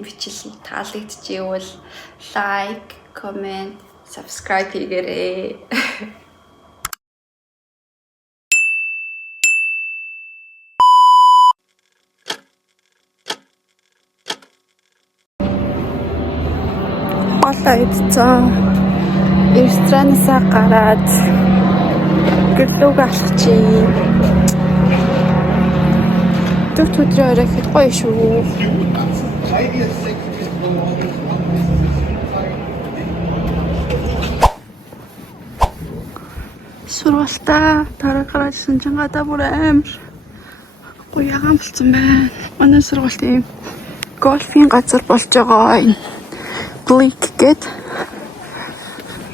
видеогийн бичлэг таалагдчихвэл лайк, коммент, subscribe хийгээрэй. Голоо идцэн ресторанасаа гараад гэрлүүг алах чи. Төвт өдрөө оройхэд гоё шүү. Сургуультаа дараа гараад шинжангаадаа бүр амар гоё ягаан болсон байна. Манай сургуулийн гольфийн газар болж байгаа энэ Блик гэд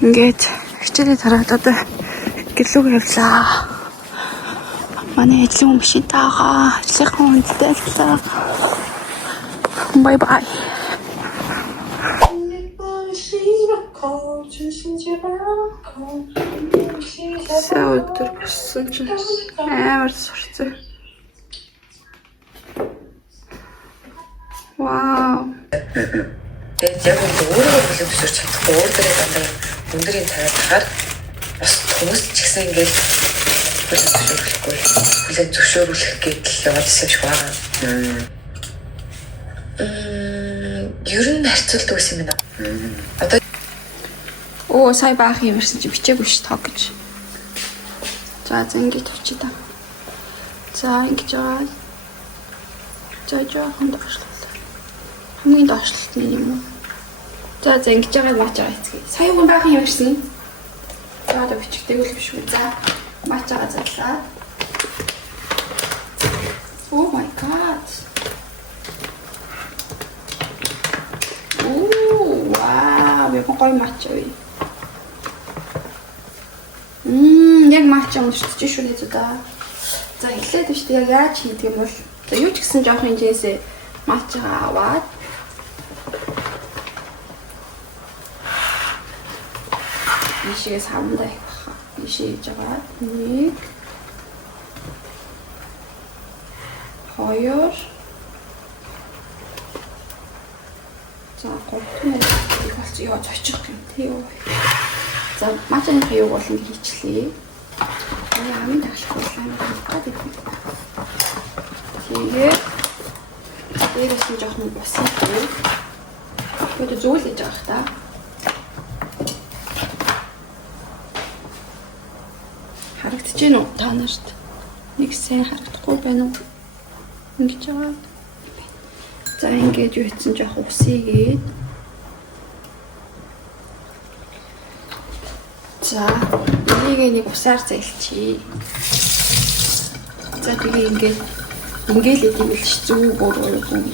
ингээд хичээлээ тараад одоо гэрлүүг явлаа. Манай ажлын машин таага ажлынхаа хүнтэй ажиллаа. Bye bye. Саудар болсон чинь амар сурцсан. Вау. Тэгээд яг өөрөөр төлөвлөж чадахгүй өөрөөрөө дандаа өндөр юм тавиад тахаар бас хүмүүс ч гэсэн ингээд төлөвлөхгүй хүлэн зөвшөөрүүлэх гэдэл яваад ирсэн шиг байгаа. Ер нь харьцуулдаг байсан юм байна. Одоо Оо сая баах юм ирсэн чи бичээгүй ш тоо гэж. За ингэж очиж та. За ингэж жаа. Жоохон доошлоо. Хамгийн доошлолт нь юм уу? За ингэж байгаа маач байгаа эцгээ. Сая хүн баах юм ирсэн. За одоо бичгдэг л биш үү? За маач байгаа задлаа. Oh my god. Оо вау, яг гоё маач ой. Яг маач юм шүү дээ шүү дээ да. За эхлээд биш яг яаж хийдэг юм бол за юу ч гэсэн жоох хинжээсээ мачгаа аваад ишээс хамдаа их баха. Ишээж аваад 1 2 за 3 их болчих ёо зочих юм тий юу. За мачны хаяг болон хийчлээ. Амин ташлахгүй байна. Тэгээд дээрээс нь жоохон бус хийх. Тэгээд зөөлөж авах та. Харагдаж байна уу та нарт? Нэг сайн харагдахгүй байна уу? Ингэж байгаа. За ингэж юу хийсэн жоох ус хийгээд. За энийг нэг усаар зайлчий. За тэгээ ингээд ингээл идэв л ш зүг бүр юм.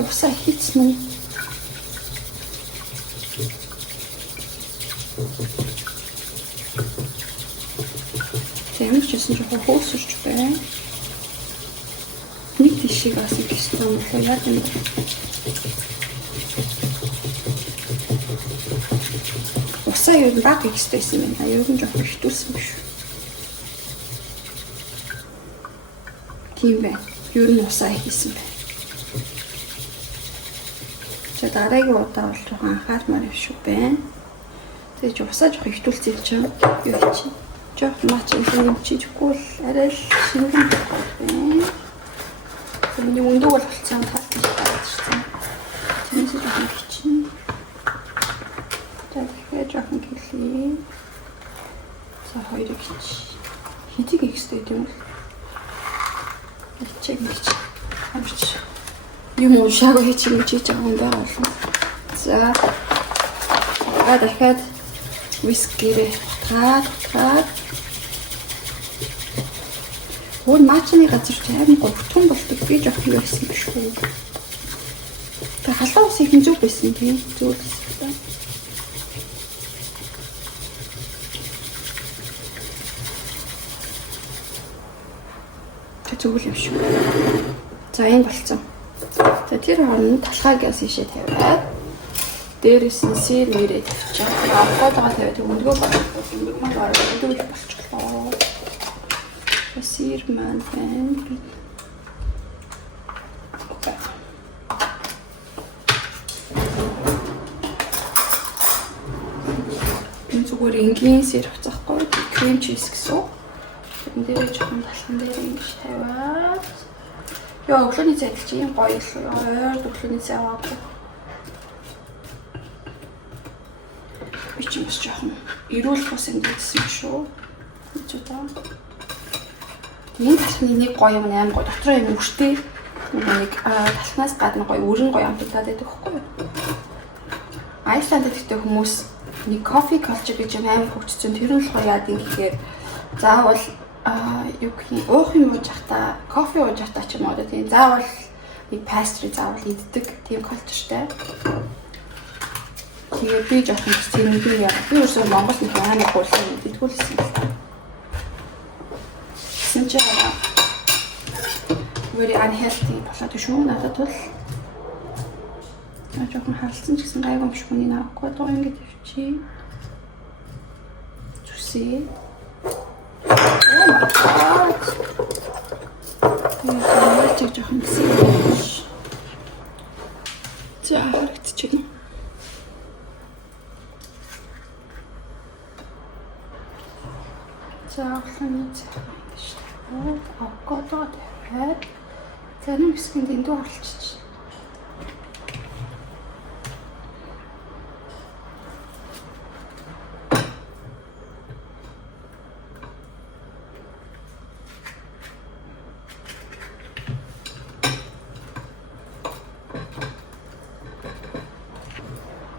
Усаа хийцэн үү? Тэмч гэсэн жоохон хоосорч байна. Нэг тишийг асах гэсэн юм уу яа гэм. Усаа юу баг ихтэйсэн юм аа. Юу ч жоохон хитүүлсэн биш. Тийм байна. Юу н усаа хийсэн байна. За дараагийн удаа бол жоохон анхаармаар юм шүү байна. Тэгээ ч усаа жоохон хитүүлсэн чинь юу чи жоох маач юм чижгүй л арай л шингэн байна. Миний өндөг бол болцсон татчихсан. Тиймээс жоохон хичнээн. За тэгэхээр жоохон гэлээ. За хоёрыг хич. Хитиг ихтэй юм бол. Хичээг хич. Амарч. Юм уушааг хийж байгаа юм байна. За. Дахиад вискирээ таад өөр мачны газар ч амар говтон болдог би жоох юу байсан биш үү. Тэг халуун ус их зүг байсан тийм зүг байсан. Тэг зүг юм шүү. За энэ болцсон. За тэр хооронд талхай газ ийшээ тавиад дээрээс нь сэр мэрээ тавьчих. Авокадо тавиад өнгөө болчихлоо. Сэр маань байна. зүгээр энгийн сэр хуцахгүй крем чиз гэсэн. Энэ дээр жоохон талхан дээр ингэж тавиад. Яа өглөөний цайд чи юм гоё л ойр өглөөний цай аваагүй. Би ч бас жоохон эрүүл бус юм гэсэн шүү. Чудаа. Энэ талхны нэг гоё юм аим гоё дотроо юм өртөө нэг талхнаас гадна гоё өрн гоё амтагдаад байдаг байхгүй юу? Айсланд гэхдээ хүмүүс нэг кофе culture гэж юм аим хөгжсөн. Тэр нь болохоор яа гэхээр заавал юу гэх юм уух юм ууж захта кофе ууж захта ч юм уу тийм заавал нэг pastry заавал иддэг тийм cultureтэй. Тэгээ би жоохон тийм нэг яа. Би өөрөө Монгол нэг амар гуйлсан идэггүүлсэн юм байна. Синчаа very unhealthy болоод шүү надад бол. Жоохон харалцсан ч гэсэн гайгүй юм шиг үнийг авахгүй доо ингэж өвчи. Зүсээ. Oh my god. Энэ ч жоохон гэсэн. За харагдчихна. За орлооны цайхан гэж байна. Авокадо тавиад зарим хэсгэнд эндүү орлчих.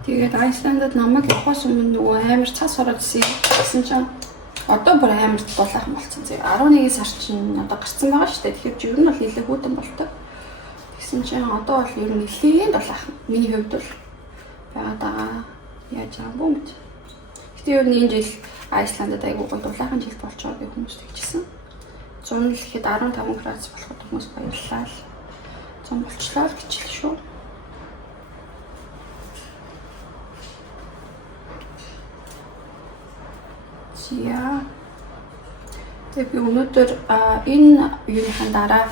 Тэгээд Айсландд намайг явахаас өмнө нөгөө амар цас ороод ирсэн чинь одоо бүр амар дулаахан болсон зэ. 11 сар чинь одоо гарсан байгаа шүү дээ. Тэгэхээр чи ер нь бол нэлээд хүүтэн болтой. Тэгсэн чинь одоо бол ер нь нэлээд дулаахан. Миний хувьд бол байгаад байгаа. Яаж байгаа юм бэ? Гэтэ ер нь энэ жил Айсландд айгүй гол дулаахан жил болж байгаа гэх хүмүүс тэгчихсэн. 100 л ихэд 15 градус болоход хүмүүс баярлалаа. 100 болчлаа л гэж л шүү. Яа. Тэгээд би өнөөдөр энэ юуныхан дараа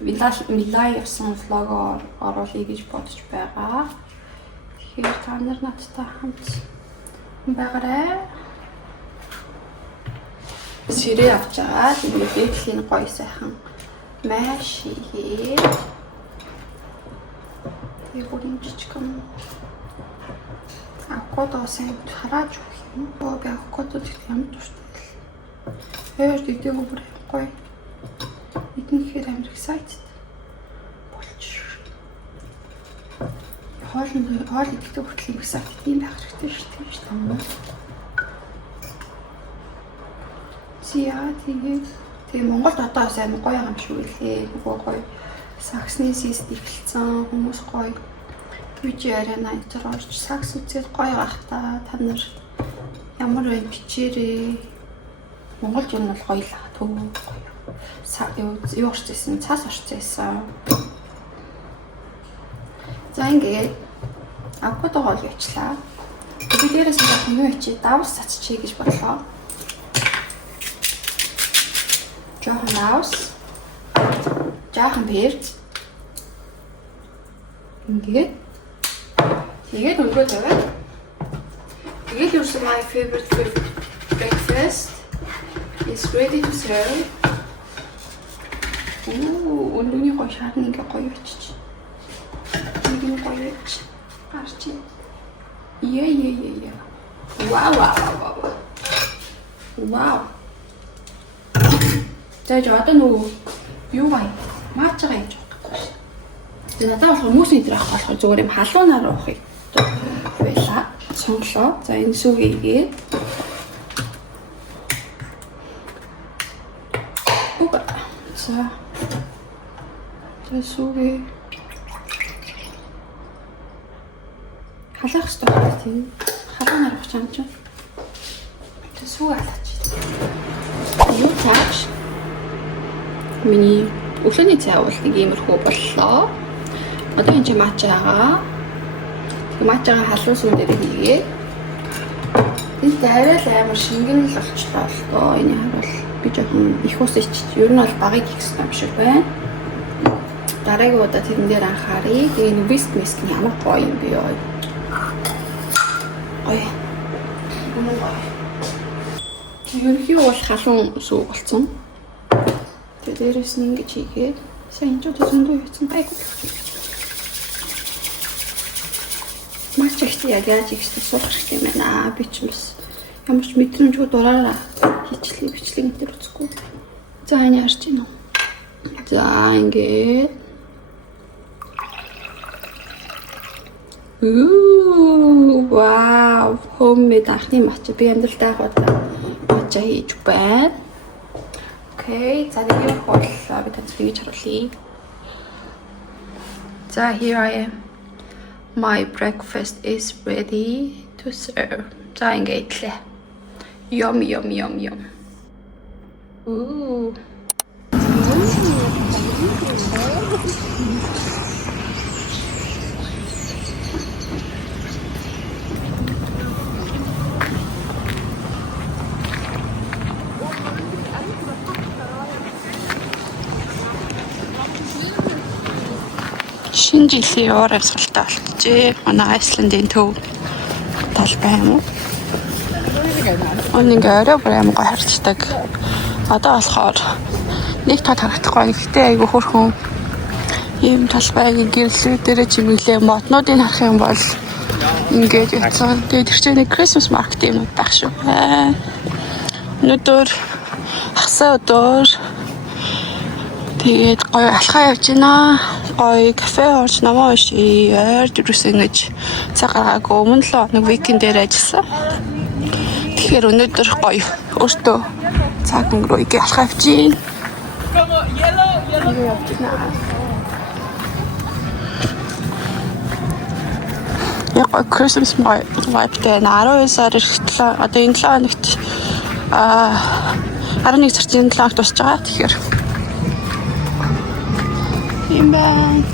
Милан явсан влогоор оруулъя гэж бодож байгаа. Тэгэхээр та нар надтай хамт байгаарай. Сэрээ авч байгаа. Тэгээд бэклийн гоё сайхан маш хийе. Тэгээд гурийн жижигхэн авокадо сайн хараач өгөх юм. Би авокадо гэдэг ямар дуртай. Хоёр дээгүүр бүр гоё. Эднийхээр амар excited болчих. Хоол идэхтэй хүртэл excited юм байх хэрэгтэй шүү дээ. Тэгээ Монголд одоо сайн гоё юм шүү гэлээ. Нөгөө гоё саксны сист ихэлсэн хүмүүс гоё. Видео арена энэ орж сакс үзээд гоё гах та нар ямар вэ бичээрээ. Монгол юм бол гоё л төв гоё. Юу орчихсан цаас орчихсан. За ингээд авокадо гол ячлаа. Би дээрээс нь юу ячи давс цацчихъя гэж бодлоо. Жоохон давс. Жоохон перц. Ингээд тэгээд өнгөө тавиад тэгээд юусэн my favorite breakfast is ready to serve. Өнөөний гоё шатны ингээ гоё очиж. Нэг гоё очиж. Гарчи. Yeah. Wow. За одоо нөгөө юу бай? Маачгаа яаж бодох вэ? Тэгээд надад болох хүмүүсийн дээр авах болохоор зүгээр юм халуунаар уухыг байла. Сонглоо. За энэ сүгээгээ. За. Сүгээ. Халаах хэрэгтэй байна тийм. Халуунаар уух юм чинь. Сүгээ халаач. Юу тааш? Миний өглөөний цай уул нэг иймэрхүү боллоо. Одоо энэ мачаагаа. Мачаагаа халуун сүүн дээр хийгээ. Энд арай л амар шингэн л болчихлоо л доо. Энэ харуул би жоохон их усч ер нь бол багыг хийх юм шиг байна. Дараагийн удаа тэрэн дээр анхаарыг. Энэ вист миск ямар гоё юм бэ ёо. гоё. Үнэн гоё. Ерөнхий бол халуун сүүг болсон. Тэгээ дээрээс нь ингэж хийгээд сайн ч удаа зөндөө хийсэн гайгүй. Маш их яг яаж ихтэй суух хэрэгтэй юм байна. Би ч бас ямар ч мэдрэмжгүй дураараа бичлэг энэ үзэхгүй. За энэ харж байна уу? За ингээд. Вау, homemade анхны матча би амьдралдаа хадаа матча хийж байна. Окей, за нэг бол би танд хийж харуулъя. За here I am. My breakfast is ready to serve. За ингээд лээ. Yum. Ooh. Шинэ жилийн уур амьсгалтай болчихжээ. Манай Айсландын төв талбай юм уу? Нэг орой бүр амар гоё харагддаг. Одоо болохоор нэг тод харагдахгүй. Гэхдээ айгүй хөрхөн ийм талбайгийн гэрлүүдээр чимэглээ моднуудыг харах юм бол ингээд ятсан. Тэгээд тэр чинь нэг Christmas market юм байх шүү. Өнөөдөр хасаа өдөр тэгээд гоё алхаа явж байна. Гоё кафе орж намаа уши ойр дөрөс ингэж цаг гаргаагүй өмнө л нэг викендээр ажилласан. Тэгэхээр өнөөдөр гоё өөртөө цаг өнгөрөө iki алхаа явж байна. Яг гоё Christmas vibe-тэй 12 сар эртлээ одоо энэ 7 хоногт 11 сарын 7 хоногт тусч байгаа. Тэгэхээр юм байна.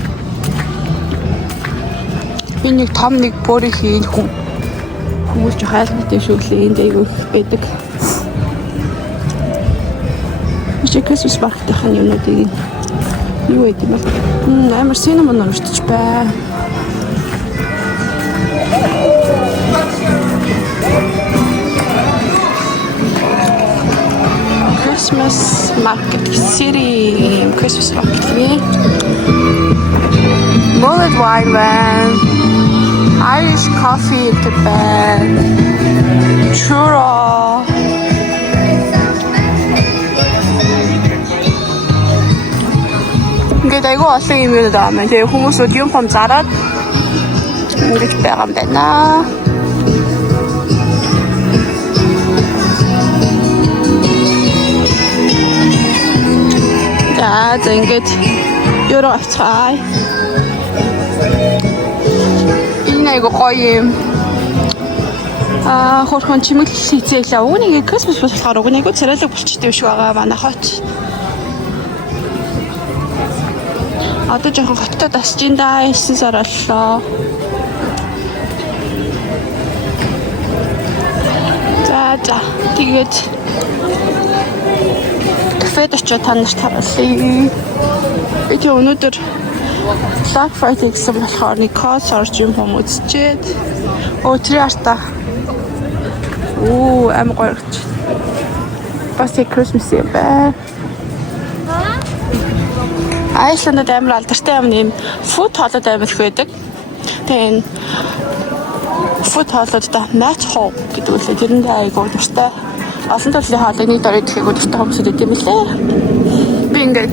Би нэг том нэг бүрийг хийн хүмүүс ч хайлттай шүүлээ энд айгүй байдаг. Чи Christmas market-ийн юмнуудыг юу гэдэг юм бэ? Амар cinnamon өртөж бай. Christmas market city Christmas market here. Mullet wine van, Irish coffee in the van, churro. Ингээд айгүй олон юм уу даа мэн. Тэгээ хүмүүсүүд юм зараад ингэж байгаа юм байна. За ингээд ёроо авцгаая. Энэ айгүй гоё юм. Хөрхөн чимэглэл хийцээлээ. Уг нэг Christmas болохоор уг нэг царайлаг болчтой биш байгаа манай хот. Одоо жоохон хоттой тасж ин да 9 сар боллоо. За тэгээд кафед очиж та нарт харуулъя. Би ч өнөөдөр Black Friday гэсэн болохоор нэг код орж юм хүмүүцчээд тэр арта. Амар гоё гэж. Бас Christmas юм байна. Айсландд амар алдартай юм нэм food hall-д амар их байдаг. Тэгээ food hall-д match hall гэдэг үлээ тэрэндээ айгуу дуртай. Олон төрлийн хоолыг нэг дөрөв идэхийг дуртай хүмүүс идэв юм лээ. Би ингээд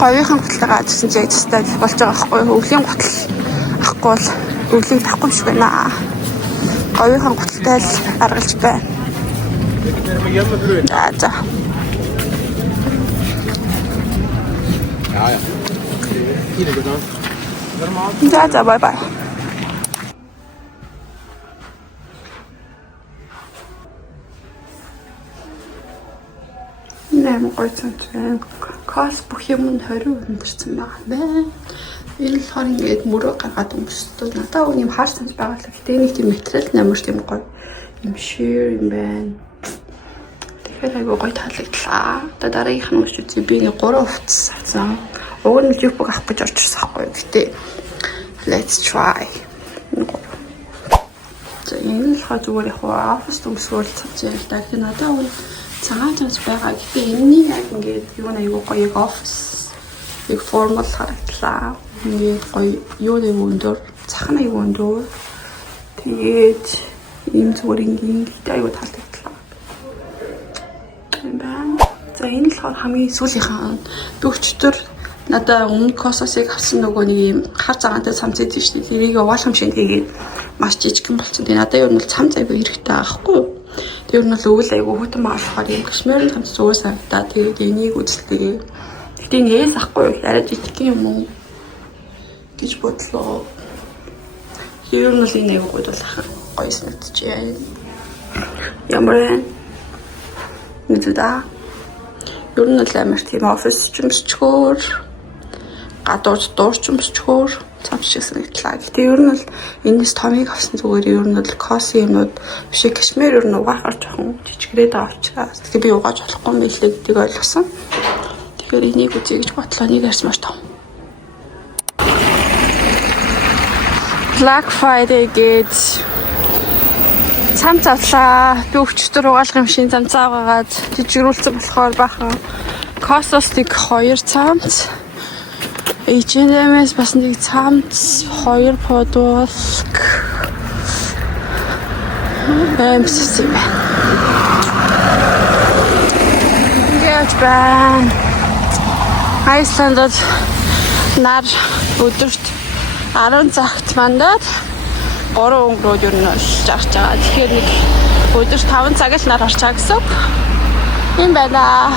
говийн гуталтайгаа ажилласан чинь яцтай болж байгаа байхгүй юу? Өвлийн гутал ахгүй бол өвлийг тахгүй юм шиг байна. Говийн гуталтай л аргалж байна. За. За bye bye. Нэм гойцсон. Кос бүх юм нь 20% өндөрсөн байгаа байна. Энэ болохоор ингээд мөрөө гаргаад өмсдөг. Надад үн юм хаарсан байгаа л гэхдээ нэг тийм материал ямар тийм гоё юм шир юм байна. Тэгэхээр айгүй гоё таалагдлаа. Одоо дараагийнх нь үуч үзье. Би нэг 3 хувцас авсан. Уг нь жиг бүх авах гэж орж ирсэн байхгүй юу. Гэтэ let's try. За энэ л хаа зүгээр яг офис төмсгөл цавж яа л да. Тэгэхээр надад бол цагаан цавж байгаа. Гэхдээ энэний яг ингээд юу нэг гоё яг офис яг формал харагдлаа. Ингээд гоё юу нэг өндөр, цах нэг өндөр. Тэгээд ийм зүгээр ингээд аюу таалагдлаа. За энэ л хамгийн сүүлийнхэн би өчтөр надаа өмнө кососыг авсан нөгөө нэг юм хар цагаантай цамц идэж штий. Тэрийг угаалгам шиг тэгээд маш жижигхэн болсон. Тэгээ надаа юу нь бол цамц аягүй хэрэгтэй байхгүй юу? Тэр нь бол өвөл аягүй хөтөн маалахаар юм кашмирын цамц зүгээр санагдаа. Тэгээд энийг үзлээ. Гэтэ нээс ахгүй юу? Арай жижигхэн юм уу гэж бодлоо. Тэр нь бол энэ аягүй гойдуулах гоё санагдчихэе. Ямар мэдээ. Ер нь л амар тийм офис чимсчгөр гадуур дуурчмсчгөр цамшиг санагдлаа. Гэтэ ер нь л энэс томыг авсан зүгээр ер нь л коси юмуд биш кашмир ер нь угаахаар жоохон жижигрээд авчаа. Тэгээ би угааж болохгүй юм билээ гэдгийг ойлгосон. Тэгэхээр энийг үзье гэж бодлоо. Нэг арьс маш том. Black Friday гэж цамц авлаа. Би өчтөр угаалгын машин цамц аваад жижигрүүлсэн болохоор бахан Косостик 2 цамц. H&M-с бас нэг цамц 2 подуулк. Эмсэс юм байна. Яаж байна? Айсландд нар өдөрт 10 цагт мандаад 3 өнгөрөөд юу нь жарч байгаа. Тэгэхээр нэг өдөрт 5 цаг л нар харчаа гэсэн. Юм байна.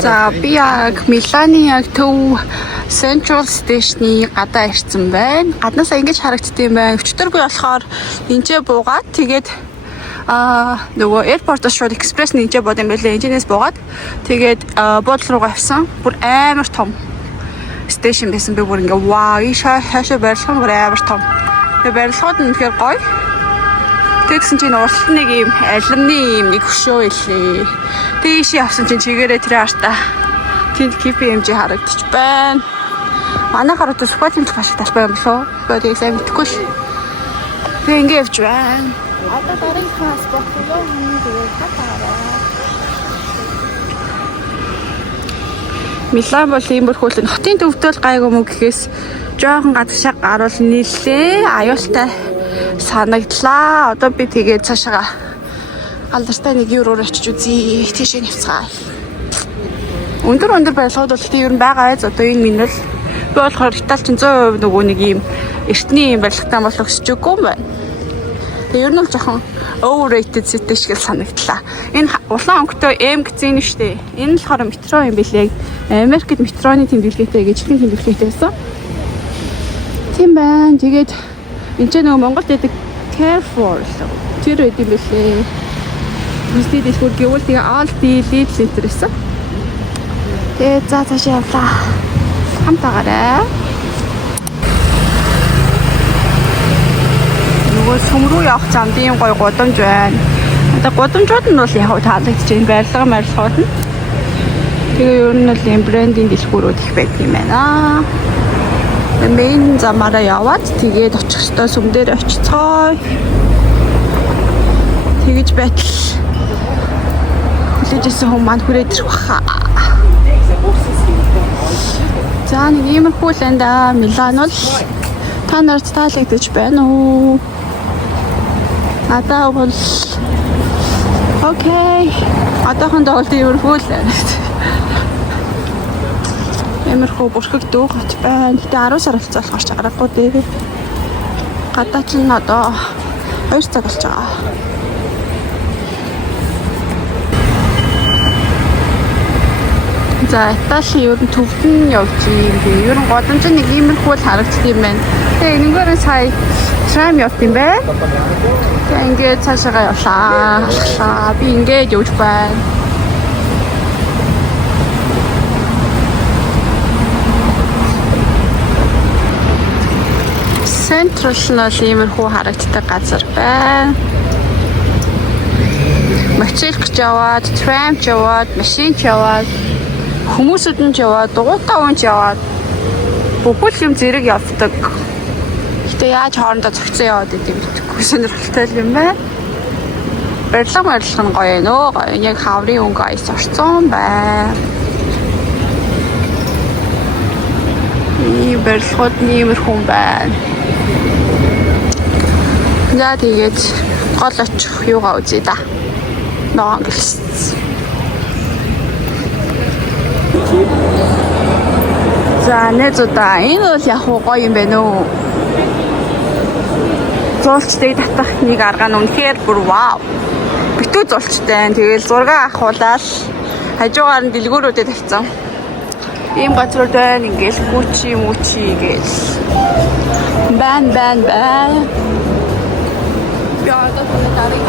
За би яг Миланы яг төв Central Station-ы гадаа ирсэн байна. Гаднаасаа ингэж харагддаг юм байна. Өчтөр би болохоор энэчээ буугаад тэгээд нөгөө airport-оос шууд экспресс нэнчээ бод юм байлээ. Энэчнээс буугаад тэгээд буудлын руугаа авсан. Бүр амар том station байсан. Би бүр ингээ вау, хаашаа барилгын бүр амар том. Тэгээд барилгууд нь үнэхээр гоё. Тэгсэн чинь уралт нэг юм алимны юм нэг хөшөө илээ. Тийшээ авсан чинь чигээрээ тэр артаа тэнд KPMG харагдчих байна. Манай хараад скватинг маш их талбай юм шүү. Тэгээд сайн мэдхгүй л. Тэг ингээ явж байна. Одоо дараагийн транспорт руу тэгээд хатаараа. Милан бол иймэрхүү л хотын төвдөл гайгүй мө гэхээс жоохон гадагшаа гарвал нийлээ аюултай санагдлаа. Одоо би тэгээд цаашаа алдартай нэг евроор очиж үзье. Тийшээ нэвцгаа. Өндөр барилгууд бол тийм ер нь байгаа айз. Одоо энэ минь л би болохоор Итали чинь 100% нөгөө нэг юм эртний юм барилгатай болох шижиггүй юм байна. Тэгээ ер нь л жоохон overrated city шиг санагдлаа. Энэ улаан өнгөтэй M гэсэн нь шүү дээ. Энэ л болохоор метро юм билээ. Америкт метроны тэмдэглэгээтэй гэж хэн тэмдэглэгээтэй байсан. Тийм байна. Тэгээд энэ ч нөгөө Монголд байдаг Carrefour тэр үед юм билээ. Үстэй дэхүүр гэвэл тэгээ Aldi, Lidl центр байсан. Тэгээд за цаашаа явлаа. Хамтаагаарай. Нөгөө сүм рүү явах замд ийм гоё гудамж байна. Одоо гудамжууд нь бол яг таалагдж байна. Барилгууд нь. Тэгээ ер нь л юм брендинг дэлгүүрүүд их байдаг юм байна. Мэн замаараа яваад тэгээд очих ёстой сүм дээр очицгоо. Тэгэж байтал хүлээжсэн хүмүүс манд хүрээд ирэх баха. За нэг иймэрхүү л энэ Милан бол та нарт таалагдаж байна уу? Надаа бол окей. Одоохондоо бол иймэрхүү л байна. Иймэрхүү бүрхэг дүү хот байна. Гэтэ 10 сар болцоо болохоор ч гарахгүй дээ. Гадаа ч нь одоо 2 цаг болж байгаа. За Итали ер нь төвд нь явж юм би. Ер нь годамж нэг иймэрхүү л харагддаг юм байна. Тэгээ энэгээр сая трам явт юм бэ. Тэгээ ингээд цаашаа явлаа. Би ингээд явж байна. Central нь иймэрхүү харагддаг газар байна. Машин ч яваад, трам ч яваад, машин ч яваад, хүмүүсүүд нь ч яваад, дугуйтаа унж яваад Бүхэл юм зэрэг явдаг. Гэтэ яаж хоорондоо зохицоо яваад идэв мэдэхгүй сонирхолтой юм байна. Барилга нь гоё нөө. Яг хаврын өнгө айс орцсон байна. Барилгууд нэмэрхүү байна. За тэгээд гол очих юугаа үзье да. Ногоон гэлс. За нэзуда энэ бол яг гоё юм байна уу? Зурчдыг татах нэг арга нь үнэхээр бүр вау. Битүү зурчтай. Тэгэл зураг авахуулаад хажуугаар нь дэлгүүрүүдэд тавьсан. Ийм газрууд байна. Ингээл гүчи гээл. Бан. Яагаад энэ дарыг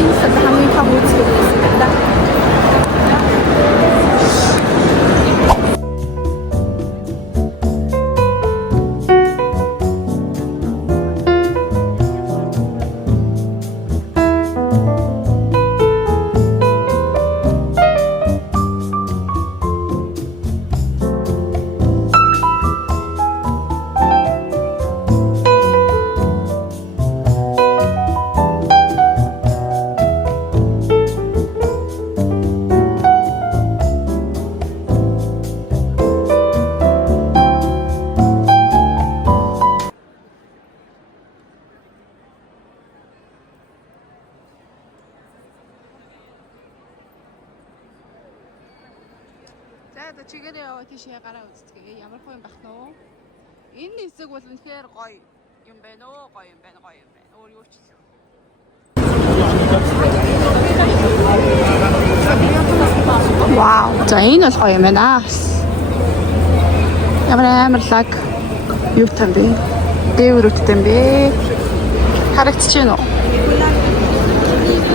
энэ хамгийн том үзэл юм да. За чигээрээ яваа тийшээ гараа үзтгээ. Ямар гоё юм бах нөө. Энэ хэсэг бол үнэхээр гоё юм байна оо. Гоё юм байна. Өөр юу ч хэлэх. Вау. За энэ бол гоё юм байна. Ямар амарлаг юу юм бэ? Дээврүүдтэй юм бэ? Харагдчихэв үү?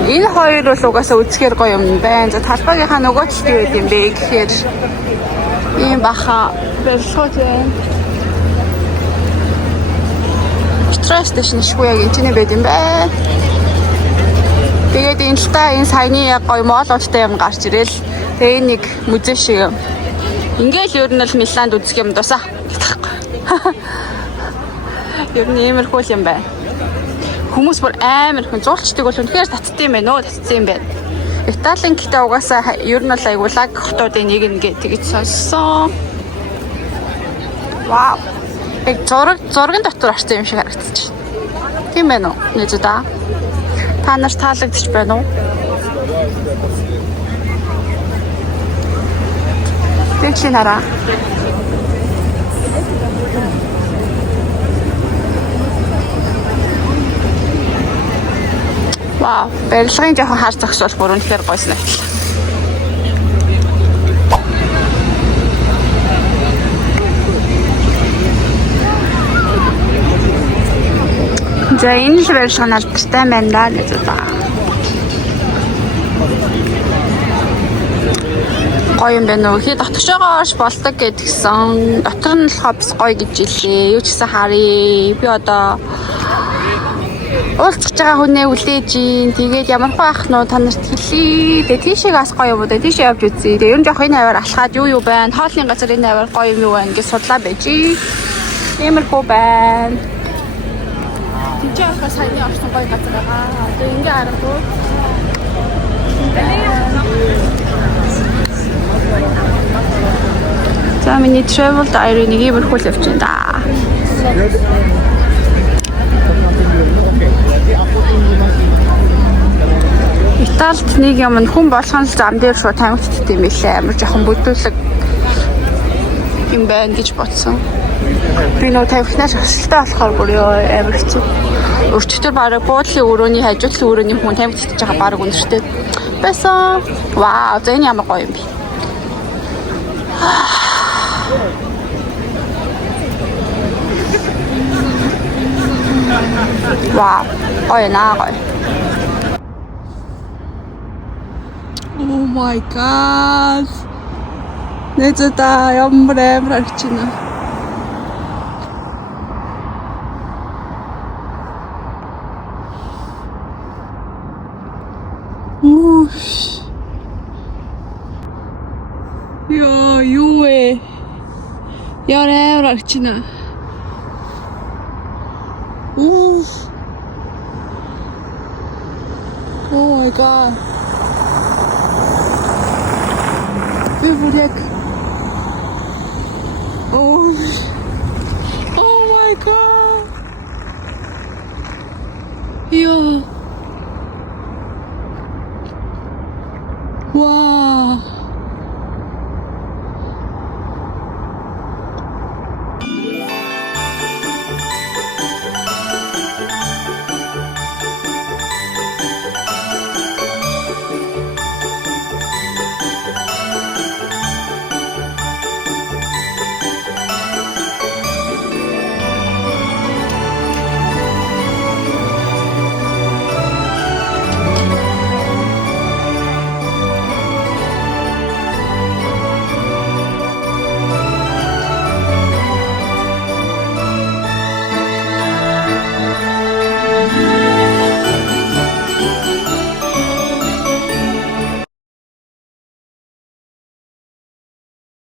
Энэ хоёр бол угаасаа үзэхээр гоё юм байна. За талбайгийнхаа нөгөө талд юу юм бэ гэхээр ийм баха барилгууд байна. Метро сташн шгүй яг энэ байд юм байна. Тэгээд энэ талдаа энэ саяны яг гоё моолуудтай юм гарч ирэл. Тэгээ нэг музей шиг юм. Ингээл ер нь л Миланд үзэх юм дусаа. Ер нь иймэрхүү юм байна. Хүмүүс бүр амар хүн зурчдаг бол үнэхээр татсан юм байна уу? Татсан юм байна. Италийн гэхдээ угаасаа ер нь бол айгуулаг хотуудын нэг нэгэ тэгж сонссон. Вау. Яг зургийн дотор орсон юм шиг харагдчих. Тийм байна уу? Нэг удаа. Та нар таалагдчих байна уу? Тэгшин хараа. Вау, барилгын жоохон хар зогсвол бүр үнэхээр гоё санагдлаа. За энэ л барилга нь алдартай байна да нэг удаа. Гоё юм байна уу? Хий дотгошоогоо орж болдог гэдгсэн. Дотор нь болохоор бас гоё гэж хэлээ. Юу ч гэсэн харъя. Би одоо уулзах байгаа хүнээ үлээж ийн. Тэгээд ямар байх нь та нарт хэлье. Тэгээд тийшээ бас гоё юм уу? Тийшээ явж үзье. Тэгээд ер нь жоох энэ аваар алхаад юу байна? Хоолны газар энэ аваар гоё юм юу байна гэж судлаа байж. Иймэрхүү байна. Тийчээ авах сайн орсон гоё газар байгаа. Одоо ингээ харагдав. За миний travel diary нэг иймэрхүү л явж байна да. Италид нэг юм хүн болгон л зам дээр шууд тамигддаг юм билээ. Амар жоохон бүдүүлэг юм байна гэж бодсон. Би нөө тавихнаас өсөлтөө болохоор бүр амар хэцүү. Өчтөр бараг буудлын өрөөний хажуудлын өрөөний хүн тамигдчихж байгаа бараг өндөртэй байсан. Вау, за энэ ямар гоё юм бэ? Вау, гоё наа гоё. Oh my god. Нэзэта ямар амар арчина. Яарэ арчина. Oh my god. Би бүр яг